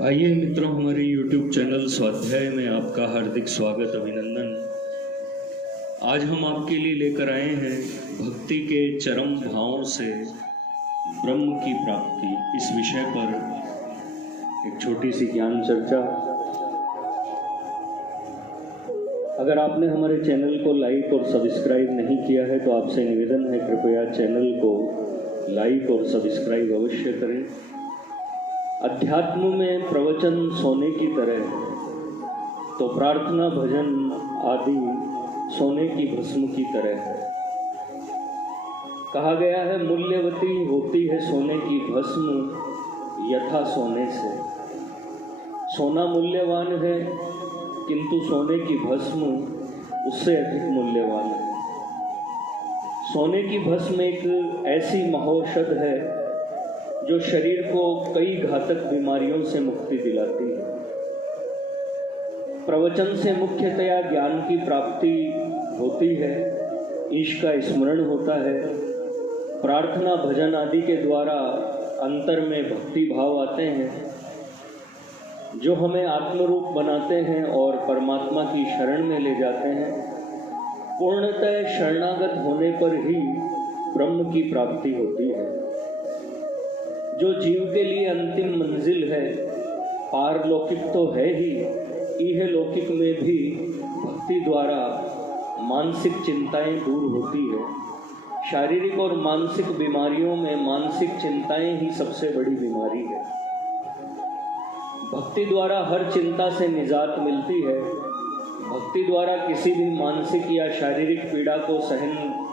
आइए मित्रों, हमारे YouTube चैनल स्वाध्याय में आपका हार्दिक स्वागत, अभिनंदन। आज हम आपके लिए लेकर आए हैं भक्ति के चरम भावों से ब्रह्म की प्राप्ति, इस विषय पर एक छोटी सी ज्ञान चर्चा। अगर आपने हमारे चैनल को लाइक और सब्सक्राइब नहीं किया है तो आपसे निवेदन है, कृपया चैनल को लाइक और सब्सक्राइब अवश्य करें। अध्यात्म में प्रवचन सोने की तरह है, तो प्रार्थना भजन आदि सोने की भस्म की तरह है। कहा गया है, मूल्यवती होती है सोने की भस्म यथा सोने से। सोना मूल्यवान है, किंतु सोने की भस्म उससे अधिक मूल्यवान है। सोने की भस्म एक ऐसी महौषध है जो शरीर को कई घातक बीमारियों से मुक्ति दिलाती है। प्रवचन से मुख्यतया ज्ञान की प्राप्ति होती है, ईश का स्मरण होता है। प्रार्थना भजन आदि के द्वारा अंतर में भक्ति भाव आते हैं, जो हमें आत्मरूप बनाते हैं और परमात्मा की शरण में ले जाते हैं। पूर्णतः शरणागत होने पर ही ब्रह्म की प्राप्ति होती है। जो जीव के लिए अंतिम मंजिल है, पारलौकिक तो है ही, इह लौकिक में भी भक्ति द्वारा मानसिक चिंताएं दूर होती है। शारीरिक और मानसिक बीमारियों में मानसिक चिंताएं ही सबसे बड़ी बीमारी है। भक्ति द्वारा हर चिंता से निजात मिलती है। भक्ति द्वारा किसी भी मानसिक या शारीरिक पीड़ा को सहन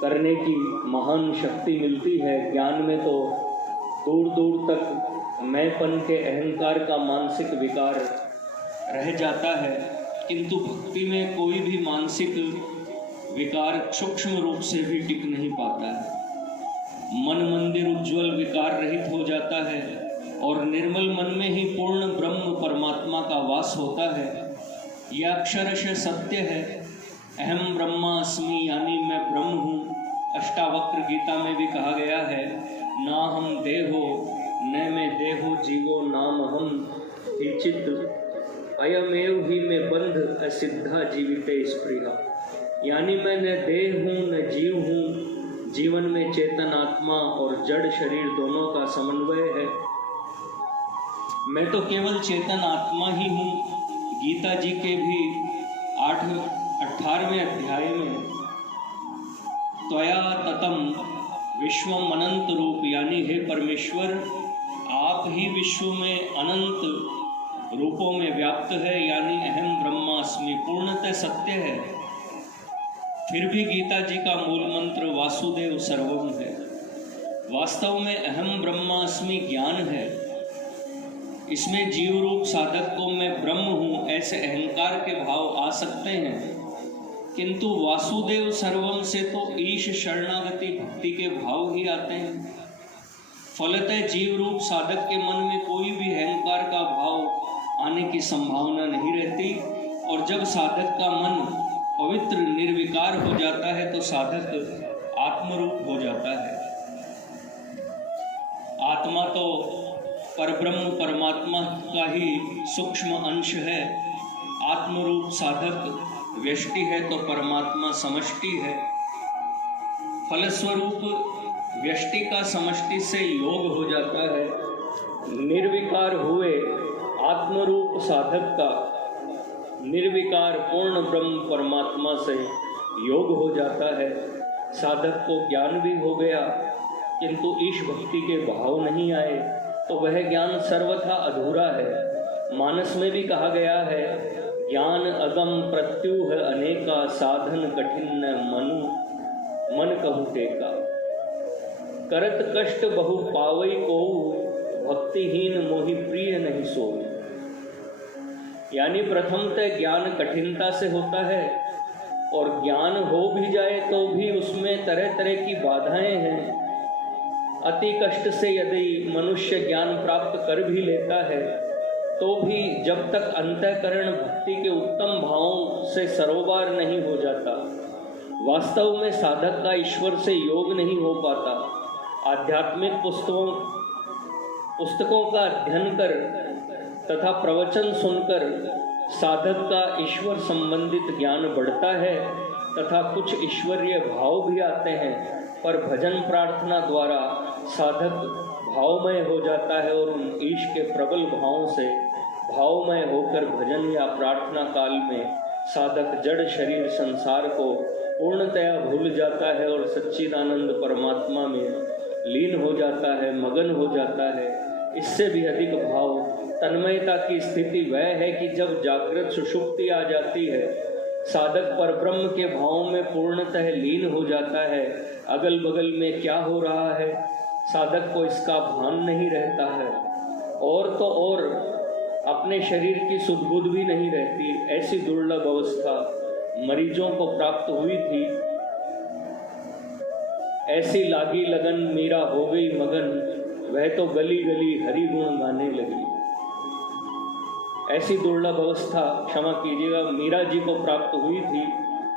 करने की महान शक्ति मिलती है। ज्ञान में तो दूर दूर तक मैंपन के अहंकार का मानसिक विकार रह जाता है, किंतु भक्ति में कोई भी मानसिक विकार सूक्ष्म रूप से भी टिक नहीं पाता है। मन मंदिर उज्ज्वल विकार रहित हो जाता है और निर्मल मन में ही पूर्ण ब्रह्म परमात्मा का वास होता है। यह अक्षरशः सत्य है। अहम ब्रह्मास्मि, यानी मैं ब्रह्म हूँ। अष्टावक्र गीता में भी कहा गया है, ना हम देहो न मैं देहो जीवो नाम हम किंचित अयमेव ही में बंध असिद्धा जीविते स्पृहा। यानी मैं न देह हूँ न जीव हूँ। जीवन में चेतन आत्मा और जड़ शरीर दोनों का समन्वय है। मैं तो केवल चेतन आत्मा ही हूँ। गीता जी के भी 18वें अध्याय में त्वया ततम विश्वम अनंत रूप, यानी हे परमेश्वर, आप ही विश्व में अनंत रूपों में व्याप्त है, यानी अहम ब्रह्मास्मि पूर्णतः सत्य है। फिर भी गीता जी का मूल मंत्र वासुदेव सर्वम है। वास्तव में अहम ब्रह्मास्मि ज्ञान है। इसमें जीव रूप साधक को मैं ब्रह्म हूँ ऐसे अहंकार के भाव आ सकते हैं, किंतु वासुदेव सर्वम से तो ईश शरणागति भक्ति के भाव ही आते हैं। फलतः जीव रूप साधक के मन में कोई भी अहंकार का भाव आने की संभावना नहीं रहती, और जब साधक का मन पवित्र निर्विकार हो जाता है तो साधक आत्मरूप हो जाता है। आत्मा तो परब्रह्म परमात्मा का ही सूक्ष्म अंश है। आत्मरूप साधक व्यष्टि है तो परमात्मा समष्टि है। फलस्वरूप व्यष्टि का समष्टि से योग हो जाता है। निर्विकार हुए आत्मरूप साधक का निर्विकार पूर्ण ब्रह्म परमात्मा से योग हो जाता है। साधक को ज्ञान भी हो गया, किंतु ईश भक्ति के भाव नहीं आए तो वह ज्ञान सर्वथा अधूरा है। मानस में भी कहा गया है, ज्ञान अगम प्रत्युह अनेका, साधन कठिन मनु मन कहु टेका। करत कष्ट बहु पावई को, भक्तिहीन मोहि प्रिय नहीं सोई। यानी प्रथमतः ज्ञान कठिनता से होता है, और ज्ञान हो भी जाए तो भी उसमें तरह तरह की बाधाएं हैं। अति कष्ट से यदि मनुष्य ज्ञान प्राप्त कर भी लेता है तो भी जब तक अंतःकरण भक्ति के उत्तम भावों से सरोवर नहीं हो जाता, वास्तव में साधक का ईश्वर से योग नहीं हो पाता। आध्यात्मिक पुस्तकों पुस्तकों का अध्ययन कर तथा प्रवचन सुनकर साधक का ईश्वर संबंधित ज्ञान बढ़ता है तथा कुछ ईश्वरीय भाव भी आते हैं, पर भजन प्रार्थना द्वारा साधक भावमय हो जाता है और उन ईश के प्रबल भावों से भावमय होकर भजन या प्रार्थना काल में साधक जड़ शरीर संसार को पूर्णतया भूल जाता है और सच्चिदानंद परमात्मा में लीन हो जाता है, मगन हो जाता है। इससे भी अधिक भाव तन्मयता की स्थिति वह है कि जब जागृत सुषुप्ति आ जाती है, साधक परब्रह्म के भाव में पूर्णतः लीन हो जाता है। अगल बगल में क्या हो रहा है साधक को इसका भान नहीं रहता है, और तो और अपने शरीर की सुध-बुध भी नहीं रहती। ऐसी दुर्लभ अवस्था मरीजों को प्राप्त हुई थी। ऐसी लागी लगन मीरा हो गई मगन, वह तो गली गली हरि गुण गाने लगी। ऐसी दुर्लभ अवस्था, क्षमा कीजिएगा, मीरा जी को प्राप्त हुई थी।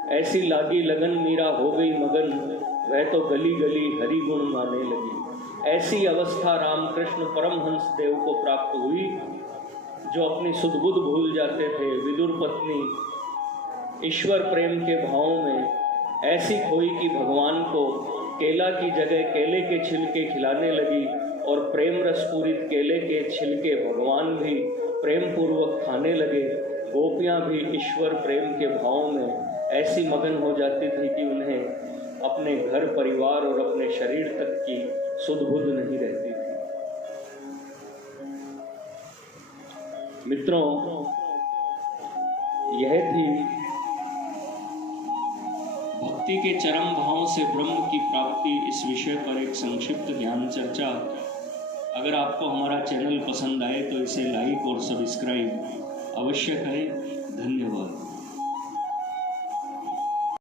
ऐसी लागी लगन मीरा हो गई मगन, वह तो गली गली हरि गुण गाने लगी। ऐसी अवस्था रामकृष्ण परमहंस देव को प्राप्त हुई, जो अपनी सुध-बुध भूल जाते थे। विदुर पत्नी ईश्वर प्रेम के भाव में ऐसी खोई कि भगवान को केला की जगह केले के छिलके खिलाने लगी, और प्रेम रस पूरित केले के छिलके भगवान भी प्रेम पूर्वक खाने लगे। गोपियाँ भी ईश्वर प्रेम के भाव में ऐसी मगन हो जाती थी कि उन्हें अपने घर परिवार और अपने शरीर तक की सुध-बुध नहीं रहती थी। मित्रों, यह थी भक्ति के चरम भाव से ब्रह्म की प्राप्ति, इस विषय पर एक संक्षिप्त ज्ञान चर्चा। अगर आपको हमारा चैनल पसंद आए तो इसे लाइक और सब्सक्राइब अवश्य करें। धन्यवाद।